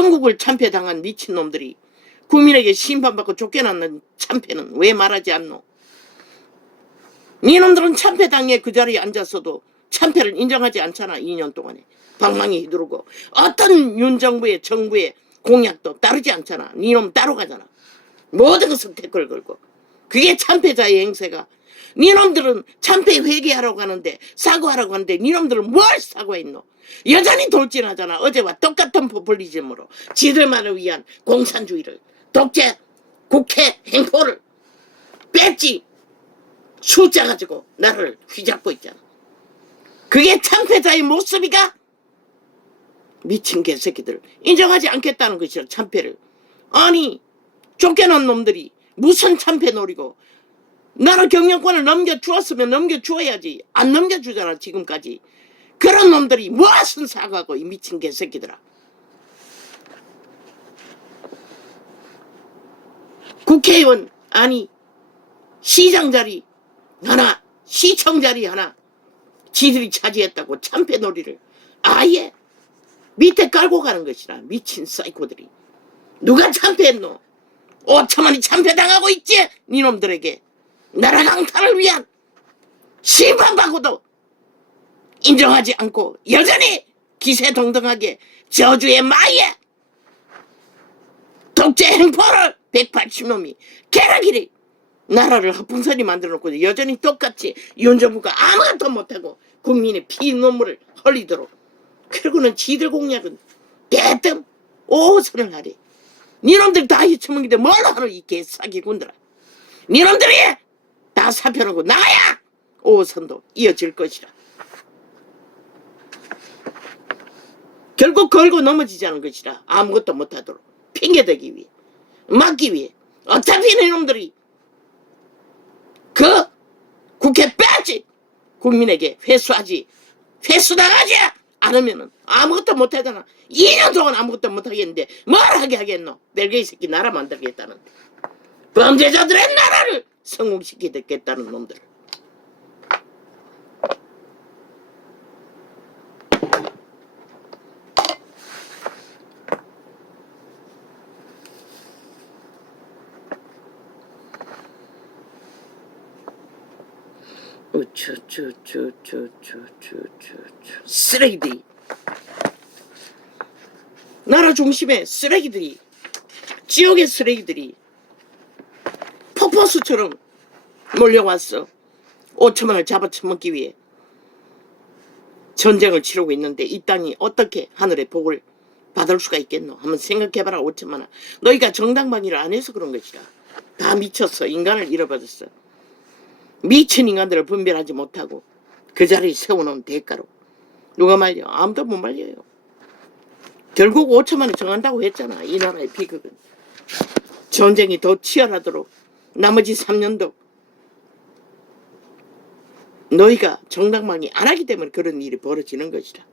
전국을 참패당한 미친놈들이 국민에게 심판받고 쫓겨났는 참패는 왜 말하지 않노? 니놈들은 참패당에 그 자리에 앉았어도 참패를 인정하지 않잖아. 2년 동안에 방망이 휘두르고 어떤 윤정부의 정부의 공약도 따르지 않잖아. 니놈 따로 가잖아. 모든 것을 댓글 걸고. 그게 참패자의 행세가. 니놈들은 참패 회개하러 가는데 사과하라고 하는데 니놈들은 뭘 사과했노? 여전히 돌진하잖아. 어제와 똑같은 포퓰리즘으로 지들만을 위한 공산주의를, 독재 국회 행포를 뺐지 숫자 가지고 나를 휘잡고 있잖아. 그게 참패자의 모습이가? 미친 개새끼들 인정하지 않겠다는 것이라 참패를. 아니 쫓겨난 놈들이 무슨 참패 노리고. 나를 경영권을 넘겨주었으면 넘겨주어야지. 안 넘겨주잖아 지금까지. 그런 놈들이 무엇은 사과하고 이 미친 개새끼들아. 국회의원 아니 시장 자리 하나, 시청 자리 하나 지들이 차지했다고 참패 놀이를 아예 밑에 깔고 가는 것이라. 미친 사이코들이. 누가 참패했노? 5천만이 참패당하고 있지. 니놈들에게 나라 강탈을 위한 심판받고도 인정하지 않고 여전히 기세동등하게 저주의 마에 독재 행포를 180놈이 개라기리 나라를 헛풍선이 만들어놓고 여전히 똑같이 윤정부가 아무것도 못하고 국민의 피눈물을 흘리도록. 그러고는 지들 공약은 대뜸 5호선을 하래. 니놈들 다 잊혀먹는데 뭘 하노 이 개사기꾼들아. 니놈들이 다 살펴놓고 나야 5호선도 이어질 것이라. 결국 걸고 넘어지자는 것이라. 아무것도 못하도록 핑계대기 위해 막기 위해. 어차피 니놈들이 그 국회 빼지 국민에게 회수당하지 않으면은 아무것도 못하잖아. 2년 동안 아무것도 못하겠는데 뭘 하게 하겠노? 벨게이 새끼 나라 만들겠다는데. 범죄자들의 나라를 성공시키겠다는 놈들. 쓰레기들이. 나라 중심의 쓰레기들이, 지옥의 쓰레기들이 폭포수처럼 몰려왔어. 5천만을 잡아쳐먹기 위해 전쟁을 치르고 있는데 이 땅이 어떻게 하늘의 복을 받을 수가 있겠노? 한번 생각해봐라. 5천만원. 너희가 정당방위를 안 해서 그런 것이라. 다 미쳤어. 인간을 잃어버렸어. 미친 인간들을 분별하지 못하고 그 자리에 세워놓은 대가로. 누가 말려? 아무도 못 말려요. 결국 5천만원 정한다고 했잖아. 이 나라의 비극은. 전쟁이 더 치열하도록 나머지 3년도 너희가 정당방위 안 하기 때문에 그런 일이 벌어지는 것이다.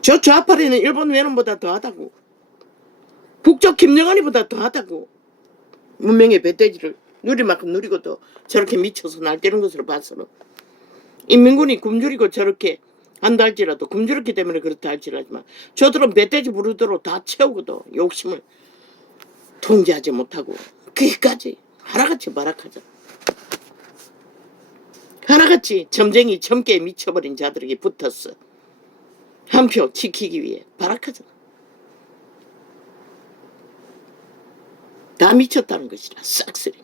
저 좌파리는 일본 외놈보다 더하다고. 북쪽 김정은이보다 더하다고. 문명의 배돼지를 누릴 만큼 누리고도 저렇게 미쳐서 날뛰는 것으로 봐서는 인민군이 굶주리고 저렇게 한다 할지라도 굶주렸기 때문에 그렇다 할지라지만 저들은 배돼지 부르도록 다 채우고도 욕심을 통제하지 못하고 그기까지 하나같이 발악하자. 하나같이 점쟁이 점괘에 미쳐버린 자들에게 붙었어. 한 표 지키기 위해 발악하잖아. 다 미쳤다는 것이라. 싹쓸이.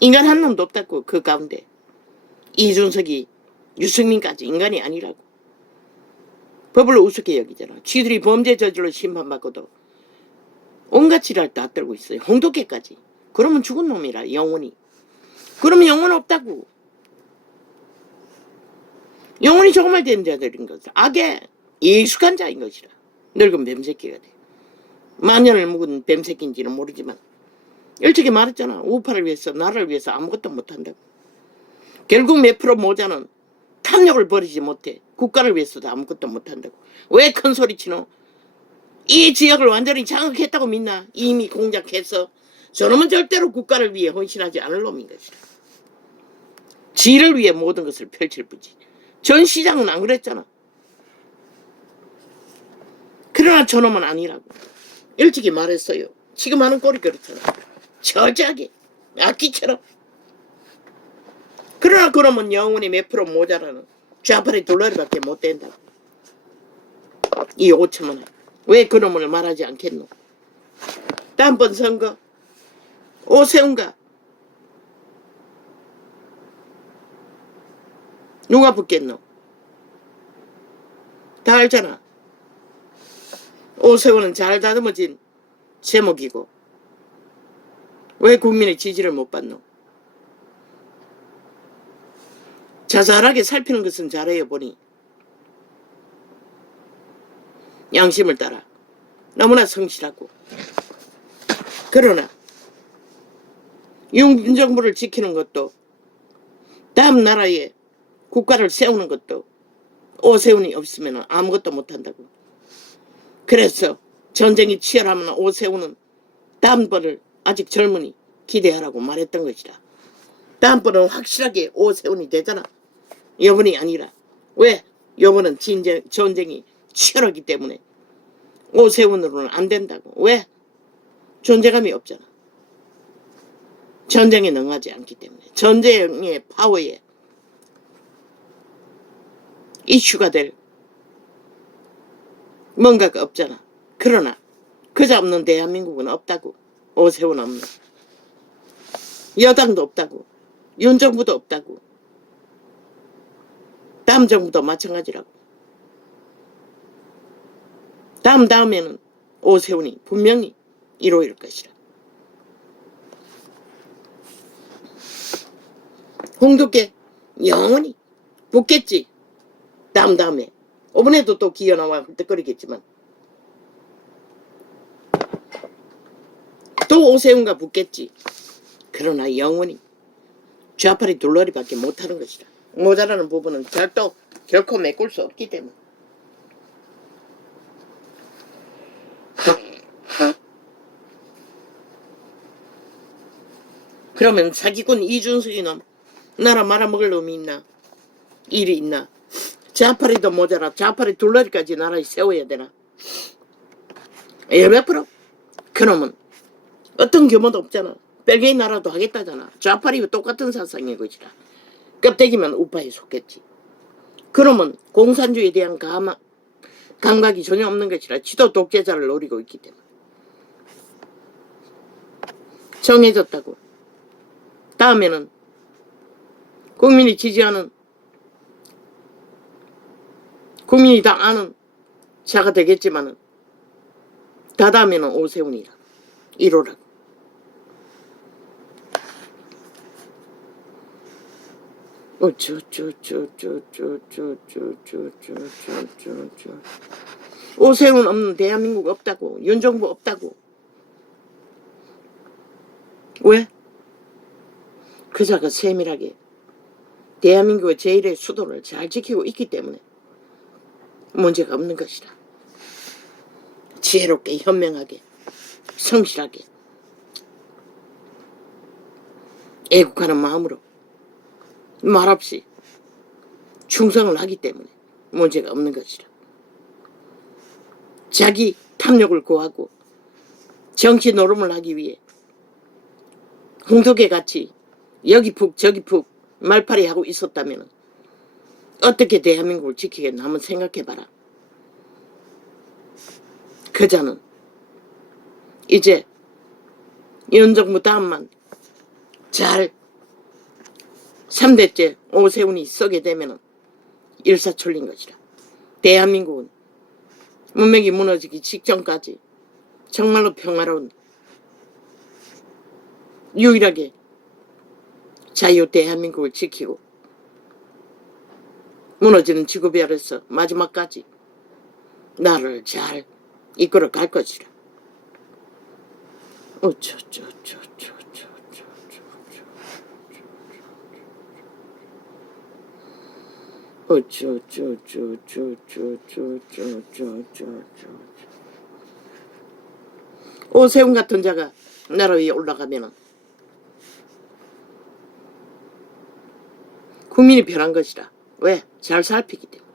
인간 한 놈도 없다고. 그 가운데 이준석이 유승민까지 인간이 아니라고. 법을 우습게 여기잖아. 쥐들이 범죄 저질러 심판받고도 온갖 지랄 다 떨고 있어요. 홍도깨까지. 그러면 죽은 놈이라. 영혼이. 그러면 영혼 없다고. 영혼이 조금만 되는 자들인 것을 악에 익숙한 자인 것이라. 늙은 뱀새끼가 돼. 만년을 묵은 뱀새끼인지는 모르지만 일찍이 말했잖아. 우파를 위해서 나라를 위해서 아무것도 못한다고. 결국 몇 프로 모자는 탐욕을 버리지 못해 국가를 위해서도 아무것도 못한다고. 왜 큰 소리치노? 이 지역을 완전히 장악했다고 믿나? 이미 공작해서. 저놈은 절대로 국가를 위해 헌신하지 않을 놈인 것이다. 지를 위해 모든 것을 펼칠 뿐이지. 전 시장은 안 그랬잖아. 그러나 저놈은 아니라고. 일찍이 말했어요. 지금 하는 꼴이 그렇잖아. 저자게 악기처럼. 그러나 그놈은 영원히 몇 프로 모자라는 좌파리 둘러리밖에 못 된다고. 이 5천원에 왜 그놈을 말하지 않겠노? 다음번 선거 오세훈가 누가 붙겠노? 다 알잖아. 오세훈은 잘 다듬어진 제목이고 왜 국민의 지지를 못 받노? 자잘하게 살피는 것은 잘해요. 보니 양심을 따라 너무나 성실하고. 그러나 윤정부를 지키는 것도 다음 나라에 국가를 세우는 것도 오세훈이 없으면 아무것도 못한다고. 그래서 전쟁이 치열하면 오세훈은 다음번을 아직 젊으니 기대하라고 말했던 것이다. 다음번은 확실하게 오세훈이 되잖아. 이번이 아니라. 왜? 이번은 전쟁이 치열하기 때문에 오세훈으로는 안 된다고. 왜? 존재감이 없잖아. 전쟁에 능하지 않기 때문에. 전쟁의 파워에 이슈가 될 뭔가가 없잖아. 그러나 그자 없는 대한민국은 없다고. 오세훈 없는. 여당도 없다고. 윤정부도 없다고. 다음 정부도 마찬가지라고. 다음에는 오세훈이 분명히 이루어질 것이라. 홍두깨 영원히 붙겠지. 다음에 이번에도 또 기어나와 헐떡거리겠지만 또 오세훈과 붙겠지. 그러나 영원히 좌파리 둘러리밖에 못하는 것이다. 모자라는 부분은 결코 메꿀 수 없기 때문에. 그러면 사기꾼 이준석이 놈 나라 말아먹을 놈이 있나? 일이 있나? 좌파리도 모자라. 좌파리 둘러리까지 나라에 세워야 되나? 몇 프로? 그놈은 어떤 규모도 없잖아. 벨기에 나라도 하겠다잖아. 좌파리와 똑같은 사상인 것이라. 껍데기만 우파에 속겠지. 그놈은 공산주의에 대한 감각이 전혀 없는 것이라. 지도 독재자를 노리고 있기 때문에. 정해졌다고. 다음에는 국민이 지지하는, 국민이 다 아는 자가 되겠지만은 다음에는 오세훈이라. 1호라고. 오세훈 없는 대한민국 없다고. 윤정부 없다고. 왜? 그자가 세밀하게 대한민국의 제1의 수도를 잘 지키고 있기 때문에 문제가 없는 것이다. 지혜롭게 현명하게 성실하게 애국하는 마음으로 말없이 충성을 하기 때문에 문제가 없는 것이다. 자기 탐욕을 구하고 정치 노름을 하기 위해 홍석에 같이 여기 푹 저기 푹 말팔이 하고 있었다면 어떻게 대한민국을 지키겠나 한번 생각해봐라. 그자는 이제 윤정부 다음만 잘 3대째 오세훈이 서게 되면 일사천리인 것이라. 대한민국은 문맥이 무너지기 직전까지 정말로 평화로운 유일하게 자유 대한민국을 지키고 무너지는 지구비 아래서 마지막까지 나를 잘 이끌어 갈 것이라. 오세훈 같은 자가 나라 위에 올라가면은 국민이 변한 것이라. 왜? 잘 살피기 때문에.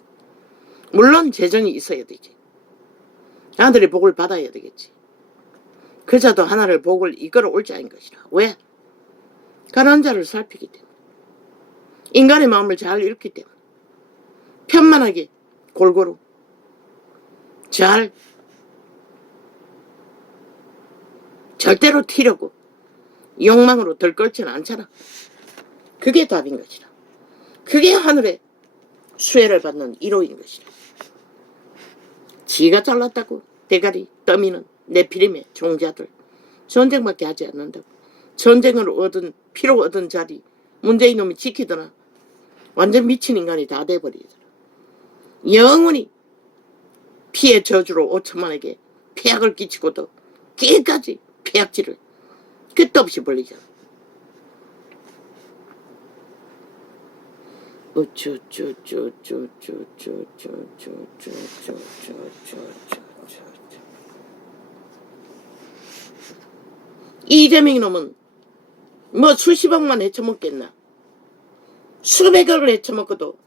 물론 재정이 있어야 되지. 아들이 복을 받아야 되겠지. 그자도 하나를 복을 이끌어 올 자인 것이라. 왜? 가난한 자를 살피기 때문에. 인간의 마음을 잘 읽기 때문에. 편만하게 골고루 잘 절대로 튀려고 욕망으로 들끓지는 않잖아. 그게 답인 것이라. 그게 하늘의 수혜를 받는 1호인 것이라. 지가 잘났다고 대가리 떠미는 네피림의 종자들 전쟁밖에 하지 않는다고. 전쟁을 얻은 피로 얻은 자리 문재인 놈이 지키더나 완전 미친 인간이 다 돼버리더라. 영원히 피해 저주로 5천만에게 폐악을 끼치고도 끝까지 폐악질을 끝도 없이 벌리잖아. 이재명 놈은 뭐 수십억만 헤쳐먹겠나. 수백억을 헤쳐먹고도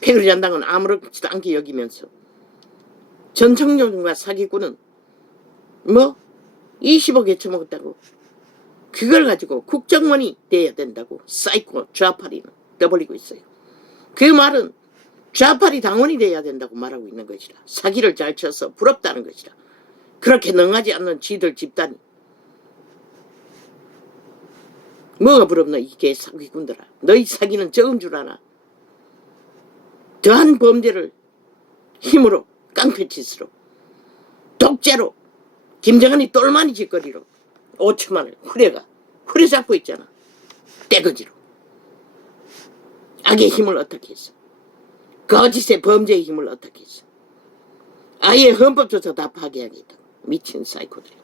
패거리 잔당은 아무렇지도 않게 여기면서 전청룡과 사기꾼은 뭐 20억 헤쳐먹었다고 그걸 가지고 국정원이 돼야 된다고 사이코 좌파리는 떠벌리고 있어요. 그 말은 좌파리 당원이 돼야 된다고 말하고 있는 것이라. 사기를 잘 쳐서 부럽다는 것이라. 그렇게 능하지 않는 지들 집단이 뭐가 부럽나 이 개사기꾼들아. 너희 사기는 적은 줄 아나. 더한 범죄를 힘으로 깡패짓으로 독재로 김정은이 똘마니 짓거리로 5천만을 후려잡고 있잖아. 떼거지로. 악의 힘을 어떻게 했어. 거짓의 범죄의 힘을 어떻게 했어. 아예 헌법조차 다 파괴하겠다. 미친 사이코들이.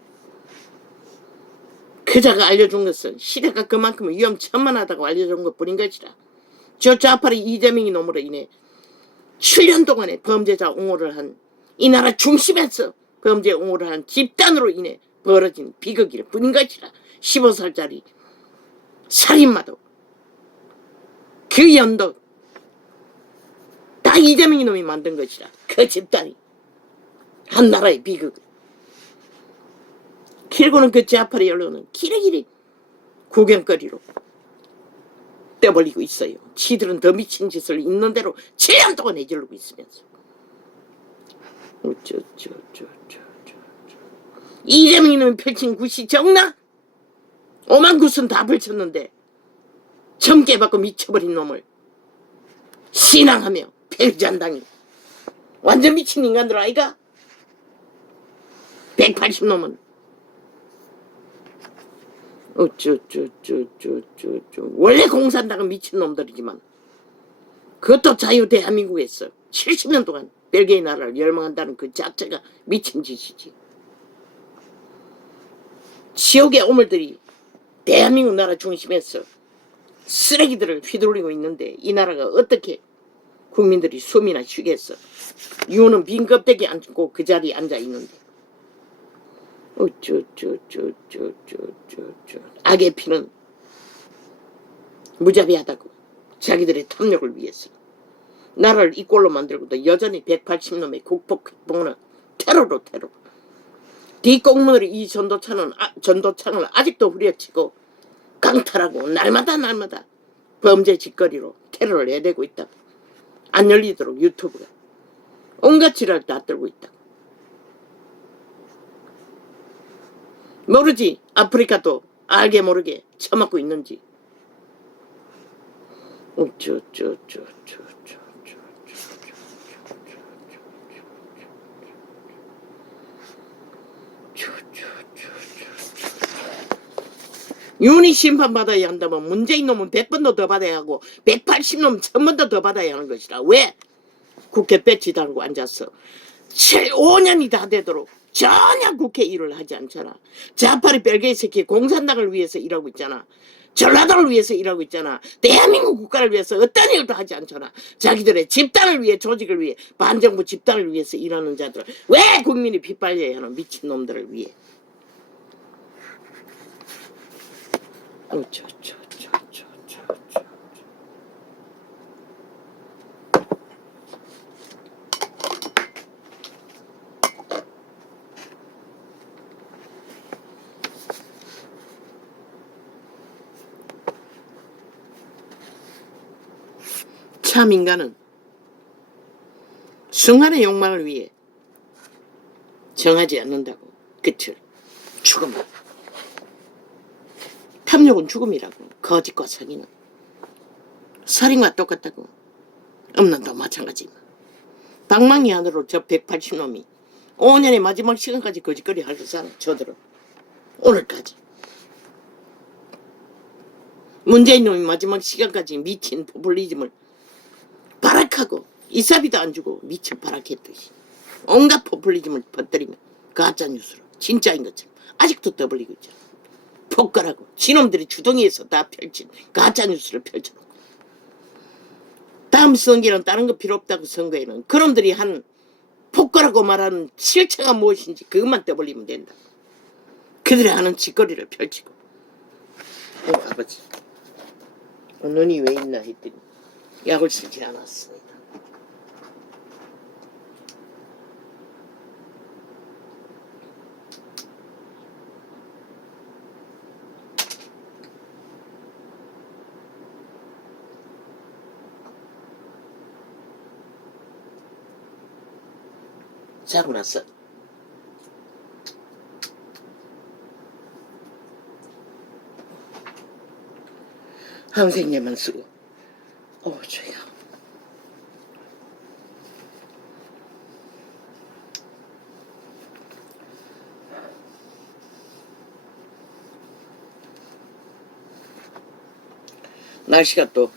그자가 알려준 것은 시대가 그만큼 위험천만하다고 알려준 것뿐인 것이라. 저 좌파리 이재명이 놈으로 인해 7년 동안에 범죄자 옹호를 한 이 나라 중심에서 범죄 옹호를 한 집단으로 인해 벌어진 비극일 뿐인 것이라. 15살짜리 살인마도 그 연도 다 이재명이 놈이 만든 것이라. 그 집단이 한 나라의 비극. 길고는 그 좌파리 언론은 기레기레 구경거리로 떼버리고 있어요. 지들은 더 미친 짓을 있는 대로 7년 동안 해지르고 있으면서. 이재명이 놈이 펼친 굿이 적나? 오만 굿은 다 펼쳤는데 점괘 받고 미쳐버린 놈을 신앙하며 패잔당이 완전 미친 인간들 아이가? 180놈은 원래 공산당은 미친놈들이지만 그것도 자유 대한민국에서 70년 동안 벨기에 나라를 열망한다는 그 자체가 미친 짓이지. 지옥의 오물들이 대한민국 나라 중심에서 쓰레기들을 휘둘리고 있는데 이 나라가 어떻게 국민들이 숨이나 쉬겠어. 유는 빈 껍데기 안고 그 자리에 앉아 있는데. 악의 피는 무자비하다고. 자기들의 탐욕을 위해서 나라를 이 꼴로 만들고도 여전히 180놈의 국폭폭풍은 테러로 테러. 뒷공문으로 이 전도창을 아직도 후려치고 강탈하고 날마다 범죄 짓거리로 테러를 해대고 있다고. 안 열리도록 유튜브가 온갖 지랄 다 떨고 있다고. 모르지 아프리카도 알게 모르게 처맞고 있는지. 윤이 심판받아야 한다면 문재인 놈은 100번도 더 받아야 하고 180놈 1000번도 더 받아야 하는 것이라. 왜? 국회 배치 달고 앉았어. 5년이 다 되도록 전혀 국회 일을 하지 않잖아. 좌파리 벨기에 새끼 공산당을 위해서 일하고 있잖아. 전라도를 위해서 일하고 있잖아. 대한민국 국가를 위해서 어떤 일도 하지 않잖아. 자기들의 집단을 위해 조직을 위해 반정부 집단을 위해서 일하는 자들. 왜 국민이 빗발려야 하는 미친놈들을 위해. 참 인간은 순간의 욕망을 위해 정하지 않는다고. 끝을. 죽음. 탐욕은 죽음이라고. 거짓과 사기는. 살인과 똑같다고. 없는도 마찬가지. 방망이 안으로 저 180놈이 5년의 마지막 시간까지 거짓거리 하잖아. 저들은. 오늘까지. 문재인 놈이 마지막 시간까지 미친 포퓰리즘을 발악하고 이사비도 안 주고 미쳐 발악했듯이 온갖 포퓰리즘을 퍼뜨리면 가짜뉴스로 진짜인 것처럼 아직도 떠벌리고 있잖아. 폭거라고 지놈들이 주둥이에서 다 펼친 가짜뉴스를 펼쳐놓고 다음 선거는 다른 거 필요 없다고 선거에는 그놈들이 한 폭거라고 말하는 실체가 무엇인지 그것만 떠벌리면 된다. 그들이 하는 짓거리를 펼치고 아버지 눈이 왜 있나 했더니 약을 쓰지 않았습니다. 자고 났어. 항생제만 쓰고 저야 날씨가 또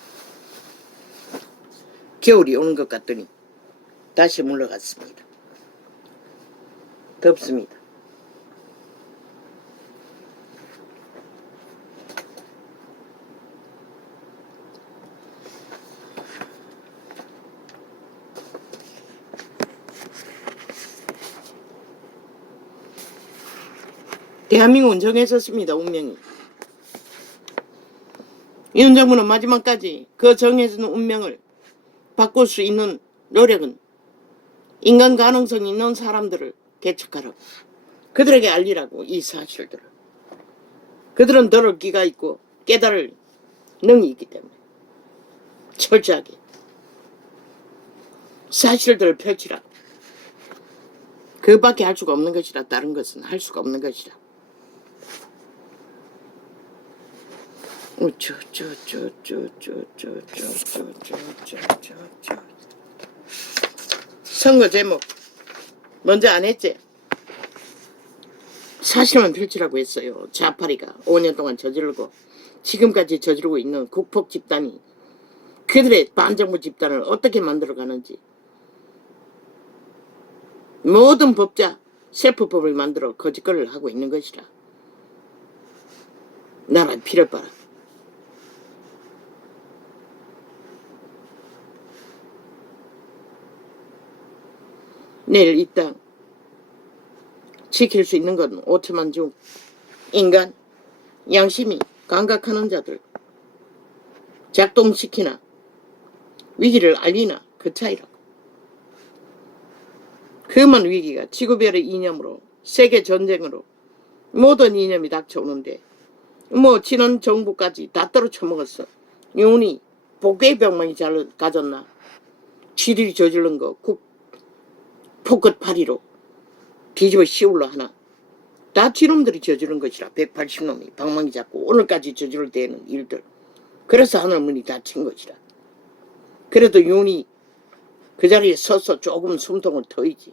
겨울이 오는 것 같더니 다시 물러갔습니다. 덥습니다. 대한민국은 정해졌습니다. 운명이. 윤 정부는 마지막까지 그 정해진 운명을 바꿀 수 있는 노력은 인간 가능성 있는 사람들을 개척하라고. 그들에게 알리라고 이 사실들을. 그들은 들을 기가 있고 깨달을 능이 있기 때문에 철저하게 사실들을 펼치라고. 그밖에 할 수가 없는 것이라. 다른 것은 할 수가 없는 것이라. 선거 제목 먼저 안 했지? 사실만 펼치라고 했어요. 자파리가 5년 동안 저지르고 지금까지 저지르고 있는 국폭 집단이 그들의 반정부 집단을 어떻게 만들어가는지 모든 법자 셀프법을 만들어 거짓거리를 하고 있는 것이라. 나라의 피를 빨아. 내일 이 땅 지킬 수 있는 건 5천만 중 인간, 양심이 감각하는 자들 작동시키나 위기를 알리나 그 차이라고. 그만 위기가 지구별의 이념으로 세계전쟁으로 모든 이념이 닥쳐오는데 지난 정부까지 다 떨어쳐먹었어. 윤이 복괴 병만이 잘 가졌나. 지들이 저지른 거 포끝파리로 뒤집어 씌울러 하나. 다 지놈들이 저지른 것이라. 180놈이 방망이 잡고 오늘까지 저지를 때는 일들. 그래서 하늘문이 닫힌 것이라. 그래도 윤이 그 자리에 서서 조금 숨통을 트이지.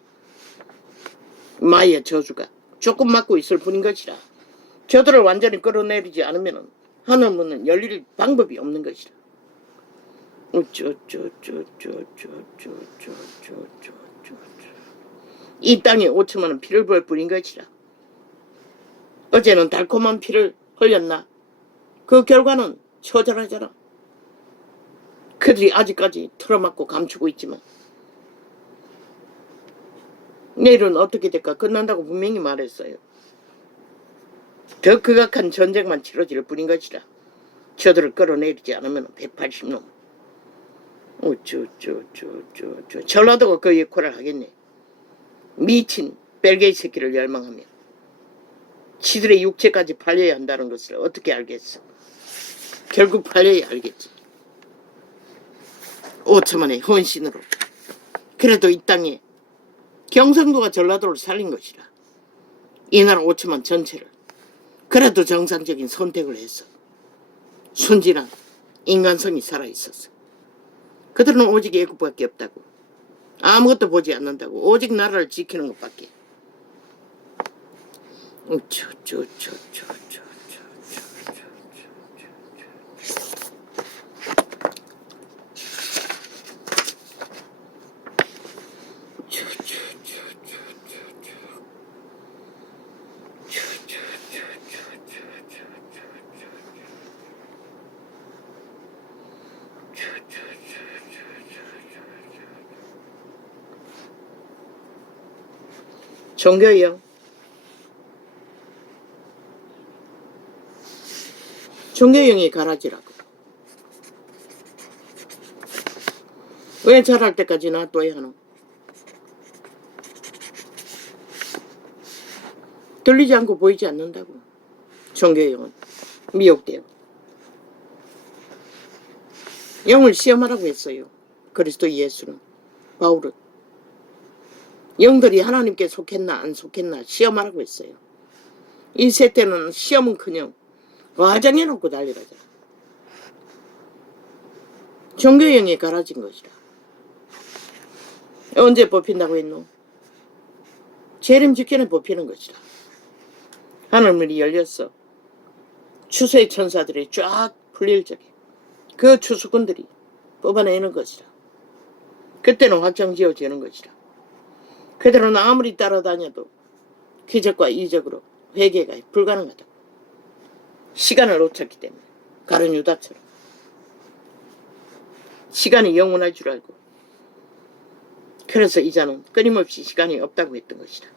마의 저주가 조금 맞고 있을 뿐인 것이라. 저들을 완전히 끌어내리지 않으면 하늘문은 열릴 방법이 없는 것이라. 이 땅에 5천만 원 피를 부을 뿐인 것이라. 어제는 달콤한 피를 흘렸나? 그 결과는 처절하잖아. 그들이 아직까지 틀어막고 감추고 있지만 내일은 어떻게 될까 끝난다고 분명히 말했어요. 더 극악한 전쟁만 치러질 뿐인 것이라. 저들을 끌어내리지 않으면 180놈. 전라도가 그 역할을 하겠네. 미친 벨게이 새끼를 열망하며 지들의 육체까지 팔려야 한다는 것을 어떻게 알겠어. 결국 팔려야 알겠지. 5천만의 헌신으로. 그래도 이 땅에 경상도가 전라도를 살린 것이라. 이 나라 5천만 전체를. 그래도 정상적인 선택을 했어. 순진한 인간성이 살아있었어. 그들은 오직 애국밖에 없다고. 아무것도 보지 않는다고. 오직 나라를 지키는 것밖에. 종교요. 종교형이 가라지라고. 왜 자랄 때까지 놔둬야 하노? 들리지 않고 보이지 않는다고. 종교형은 미혹돼요. 영을 시험하라고 했어요. 그리스도 예수는, 바울은. 영들이 하나님께 속했나 안 속했나 시험하라고 했어요. 이 세대는 시험은커녕 과장해놓고 달려가잖아. 종교형이 갈아진 것이라. 언제 뽑힌다고 했노? 재림 직전에 뽑히는 것이라. 하늘문이 열렸어. 추수의 천사들이 쫙 풀릴 적에 그 추수꾼들이 뽑아내는 것이라. 그때는 확정지어지는 것이라. 그대로는 아무리 따라다녀도 기적과 이적으로 회개가 불가능하다. 시간을 놓쳤기 때문에. 가룟 유다처럼. 시간이 영원할 줄 알고. 그래서 이자는 끊임없이 시간이 없다고 했던 것이다.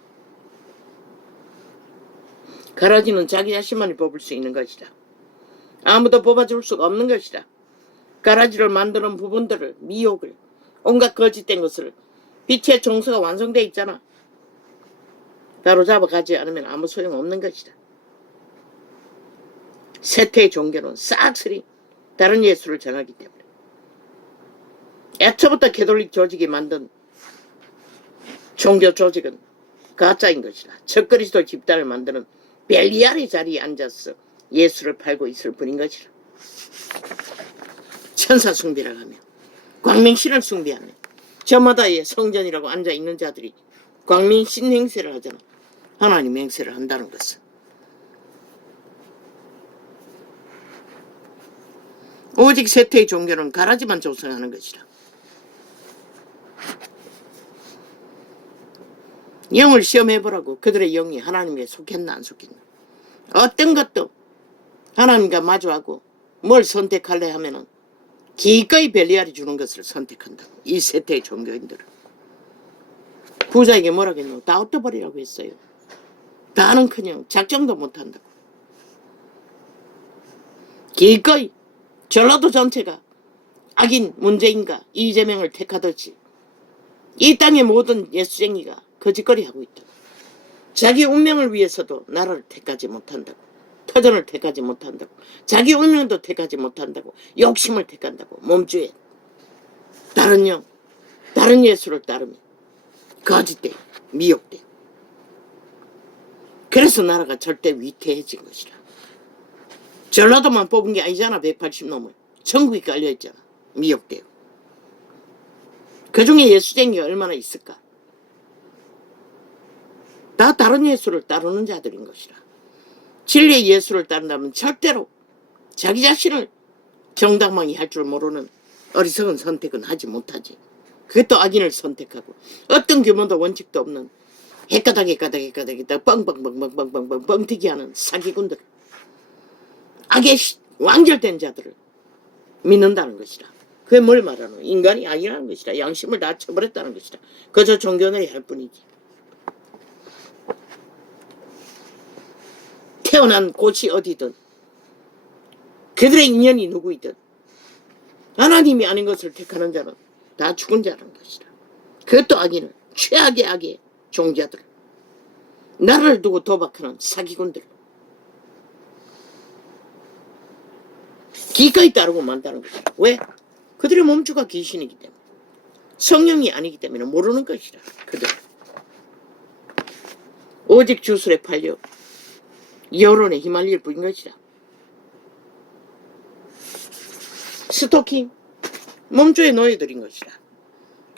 가라지는 자기 자신만이 뽑을 수 있는 것이다. 아무도 뽑아줄 수가 없는 것이다. 가라지를 만드는 부분들을, 미혹을, 온갖 거짓된 것을 빛의 정서가 완성되어 있잖아. 바로잡아 가지 않으면 아무 소용없는 것이다. 세태의 종교는 싹쓸이 다른 예수를 전하기 때문에. 애초부터 캐톨릭 조직이 만든 종교 조직은 가짜인 것이다. 적그리스도 집단을 만드는 벨리알의 자리에 앉아서 예수를 팔고 있을 뿐인 것이다. 천사 숭배를 하며 광명신을 숭배하며 저마다의 성전이라고 앉아있는 자들이 광명신 행세를 하잖아. 하나님 행세를 한다는 것은. 오직 세태의 종교는 가라지만 조성하는 것이라. 영을 시험해보라고. 그들의 영이 하나님께 속했나 안 속했나. 어떤 것도 하나님과 마주하고 뭘 선택할래 하면은 기꺼이 벨리알이 주는 것을 선택한다고. 이 세태의 종교인들은. 부자에게 뭐라고 했노? 다 얻어버리라고 했어요. 다는커녕 작정도 못한다고. 기꺼이 전라도 전체가 악인 문재인과 이재명을 택하듯이 이 땅의 모든 예수쟁이가 거짓거리하고 있다. 자기 운명을 위해서도 나라를 택하지 못한다고. 터전을 택하지 못한다고. 자기 운명도 택하지 못한다고. 욕심을 택한다고. 몸주에 다른 영, 다른 예수를 따르며 거짓돼, 미혹돼. 그래서 나라가 절대 위태해진 것이라. 전라도만 뽑은 게 아니잖아. 180놈을. 전국이 깔려있잖아. 미혹돼요. 그중에 예수쟁이가 얼마나 있을까? 다 다른 예수를 따르는 자들인 것이라. 진리의 예수를 따른다면 절대로 자기 자신을 정당망이 할 줄 모르는 어리석은 선택은 하지 못하지. 그것도 악인을 선택하고 어떤 규모도 원칙도 없는 헷가닥 뻥뻥뻥뻥뻥뻥뻥 뻥튀기 하는 사기꾼들, 악의 완결된 자들을 믿는다는 것이라. 그게 뭘 말하노? 인간이 아니라는 것이라. 양심을 다 쳐버렸다는 것이라. 그저 종교놀이 할 뿐이지. 태어난 곳이 어디든 그들의 인연이 누구이든 하나님이 아닌 것을 택하는 자는 다 죽은 자라는 것이라. 그것도 악인을, 최악의 악의 종자들, 나라를 두고 도박하는 사기꾼들, 기꺼이 따르고 만다는 것이라. 왜? 그들의 몸주가 귀신이기 때문에, 성령이 아니기 때문에 모르는 것이라. 그들 오직 주술에 팔려 여론에 휘말릴 뿐인 것이라. 스토킹, 몸주의 노예들인 것이라.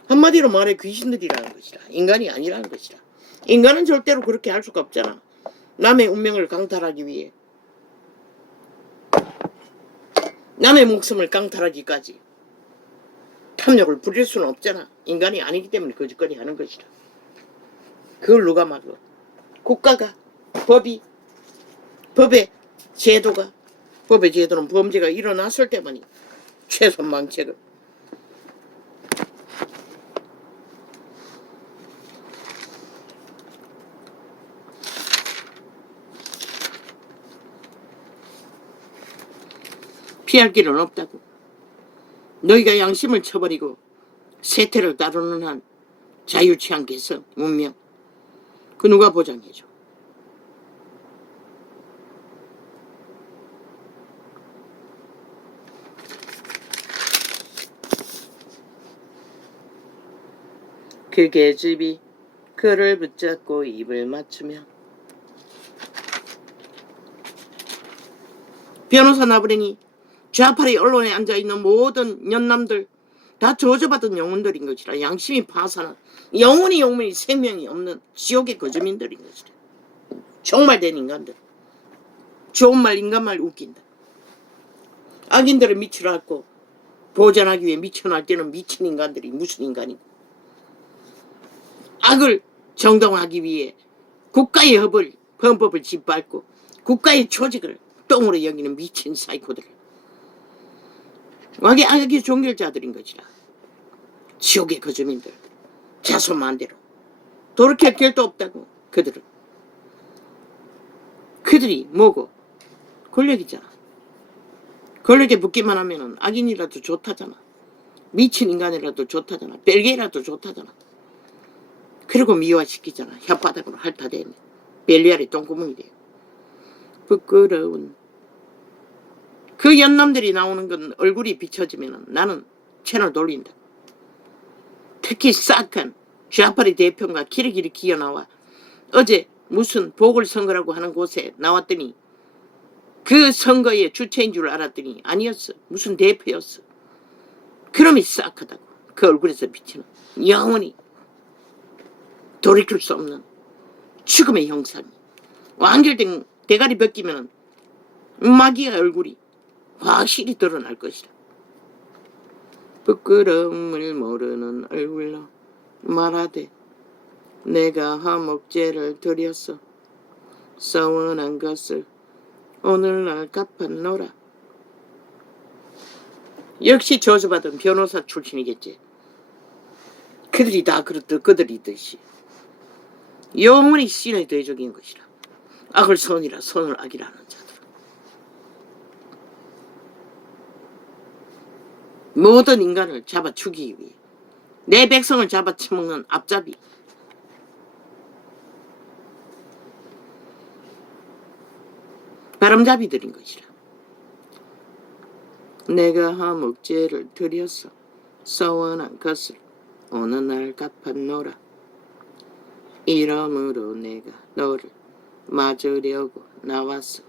한마디로 말해 귀신들이라는 것이라. 인간이 아니라는 것이라. 인간은 절대로 그렇게 할 수가 없잖아. 남의 운명을 강탈하기 위해, 남의 목숨을 강탈하기까지 탐욕을 부릴 수는 없잖아. 인간이 아니기 때문에 거짓거리 하는 것이라. 그걸 누가 막어? 국가가, 법의 제도는 범죄가 일어났을 때만이 최소한 망책을. 피할 길은 없다고. 너희가 양심을 쳐버리고 세태를 따르는 한 자유치 않겠어. 운명. 그 누가 보장해줘. 그 계집이 그를 붙잡고 입을 맞추며, 변호사 나부랭이 좌파리 언론에 앉아있는 모든 연남들 다 저주받은 영혼들인 것이라. 양심이 파산한 영원히 생명이 없는 지옥의 거주민들인 것이라. 종말된 인간들. 좋은 말 인간말 웃긴다. 악인들을 미치라 했고 보전하기 위해 미쳐날 때는 미친 인간들이 무슨 인간이고, 악을 정당화하기 위해 국가의 헌법을 짓밟고 국가의 조직을 똥으로 여기는 미친 사이코들. 악의 종결자들인 것이라. 지옥의 거주민들. 자손만대로. 돌이킬 길도 없다고. 그들이 뭐고? 권력이잖아. 권력에 붙기만 하면은 악인이라도 좋다잖아. 미친 인간이라도 좋다잖아. 벨기에라도 좋다잖아. 그리고 미화시키잖아. 혓바닥으로 핥아대면 벨리알이 똥구멍이 돼요. 부끄러운 그 연남들이 나오는 건 얼굴이 비춰지면 나는 채널 돌린다. 특히 싹한 좌파리 대표가 기리기리 기어나와 어제 무슨 보궐선거라고 하는 곳에 나왔더니 그 선거의 주체인 줄 알았더니 아니었어. 무슨 대표였어. 그놈이 싹하다고. 그 얼굴에서 비치는 영원히 돌이킬 수 없는 죽음의 형상이 완결된 대가리 벗기면 마귀의 얼굴이 확실히 드러날 것이다. 부끄러움을 모르는 얼굴로 말하되 내가 화목제를 드렸어. 서운한 것을 오늘날 갚았노라. 역시 저주받은 변호사 출신이겠지. 그들이 다 그들이듯이 영원히 신의 대적인 것이라. 악을 선이라 선을 악이라 하는 자들. 모든 인간을 잡아 죽이기 위해 내 백성을 잡아 처먹는 앞잡이. 바람잡이들인 것이라. 내가 화목제를 드렸어. 서원한 것을 어느 날 갚았노라. 이러므로 내가 너를 맞으려고 나왔어.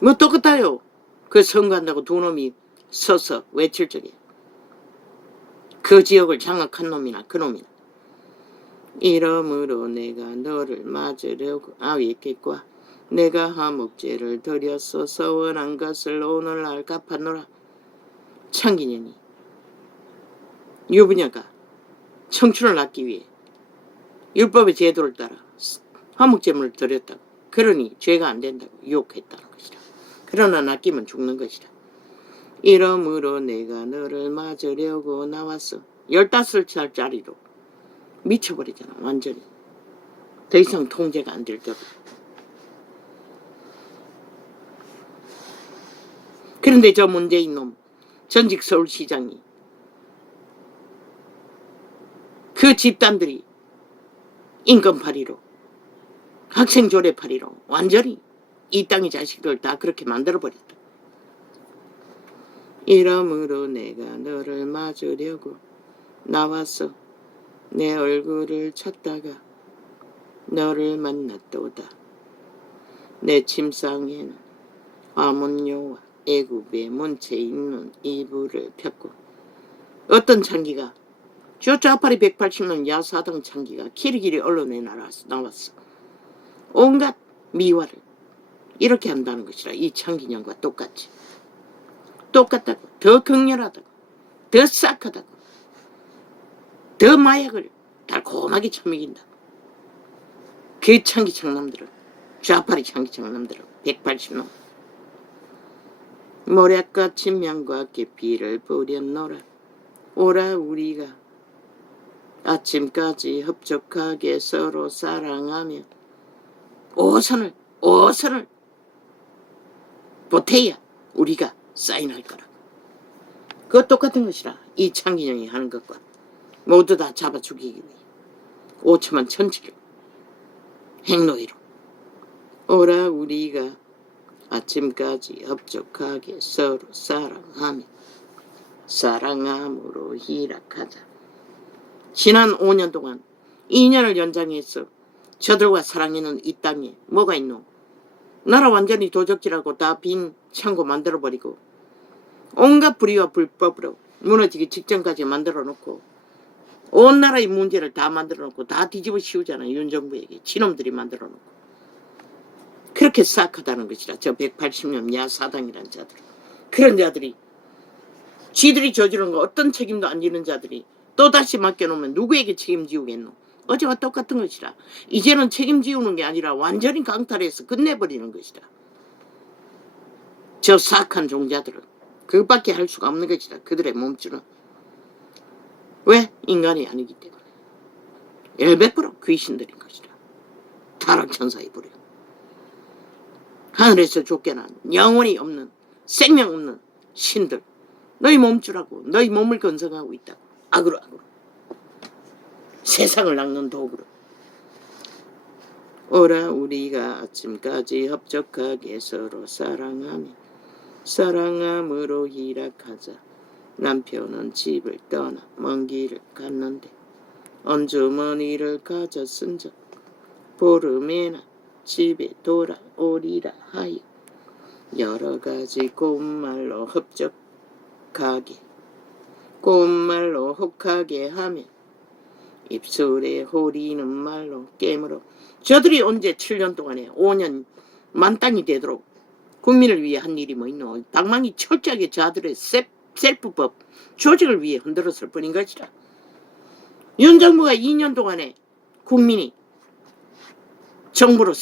뭐 똑같아요. 그 선거한다고 두 놈이 서서 외칠 적에 그 지역을 장악한 놈이나 그 놈이나. 이러므로 내가 너를 맞으려고 아위겠과 내가 화목제를 드렸어. 서원한 것을 오늘날 갚았노라. 창기년이 유부녀가 청춘을 낳기 위해 율법의 제도를 따라 화목제물을 드렸다고. 그러니 죄가 안 된다고 유혹했다는 것이다. 그러나 낚이면 죽는 것이다. 이러므로 내가 너를 맞으려고 나왔어. 15살짜리로 미쳐버리잖아. 완전히. 더 이상 통제가 안 될 때로. 그런데 저 문재인 놈 전직 서울시장이 그 집단들이 인권파리로 학생조례파리로 완전히 이 땅의 자식들 다 그렇게 만들어버렸다. 이러므로 내가 너를 맞으려고 나와서 내 얼굴을 찾다가 너를 만났도다. 내 침상에는 아몬요와 애굽의 문체에 있는 이불을 폈고 어떤 창기가 저 좌파리 180년 야사당 창기가 길이길이 언론에 나왔어. 온갖 미화를 이렇게 한다는 것이라. 이 창기년과 똑같이. 똑같다고. 더 극렬하다고. 더 싹하다고. 더 마약을 달콤하게 처먹인다. 그 창기 창남들은 좌파리 창기 창남들은 180년 모략같이 명과 계피를 부렸노라. 오라 우리가 아침까지 흡족하게 서로 사랑하며 오선을 보태야 우리가 사인할 거라고. 그거 똑같은 것이라. 이 창기년이 하는 것과 모두 다 잡아 죽이기 위해 5천만 천지를 행노이로 오라 우리가 아침까지 흡족하게 서로 사랑하며 사랑함으로 희락하자. 지난 5년 동안 2년을 연장해서 저들과 사랑하는 이 땅에 뭐가 있노? 나라 완전히 도적질하고 다 빈 창고 만들어버리고 온갖 불의와 불법으로 무너지기 직전까지 만들어놓고 온 나라의 문제를 다 만들어놓고 다 뒤집어 씌우잖아요. 윤 정부에게 지놈들이 만들어놓고. 그렇게 싹하다는 것이라. 저 180년 야사당이라는 자들. 그런 자들이 지들이 저지른 거 어떤 책임도 안 지는 자들이 또다시 맡겨놓으면 누구에게 책임지우겠노? 어제와 똑같은 것이라. 이제는 책임지우는 게 아니라 완전히 강탈해서 끝내버리는 것이다. 저 사악한 종자들은 그것밖에 할 수가 없는 것이다. 그들의 몸주는. 왜? 인간이 아니기 때문에. 100% 귀신들인 것이다. 타락천사의 불에. 하늘에서 쫓겨난 영혼이 없는 생명 없는 신들. 너희 몸주라고 너희 몸을 건성하고 있다고. 악으로 세상을 낚는 도구로. 오라 우리가 아침까지 흡족하게 서로 사랑하며 사랑함으로 희락하자. 남편은 집을 떠나 먼 길을 갔는데 언주머니를 가졌은즉 보름에나 집에 돌아오리라 하여 여러 가지 고운말로 고운말로 혹하게 하며 입술에 호리는 말로 깨물어. 저들이 언제 7년 동안에 5년 만땅이 되도록 국민을 위해 한 일이 뭐 있노? 방망이 철저하게 저들의 셀프법 조직을 위해 흔들었을 뿐인 것이라. 윤 정부가 2년 동안에 국민이 정부로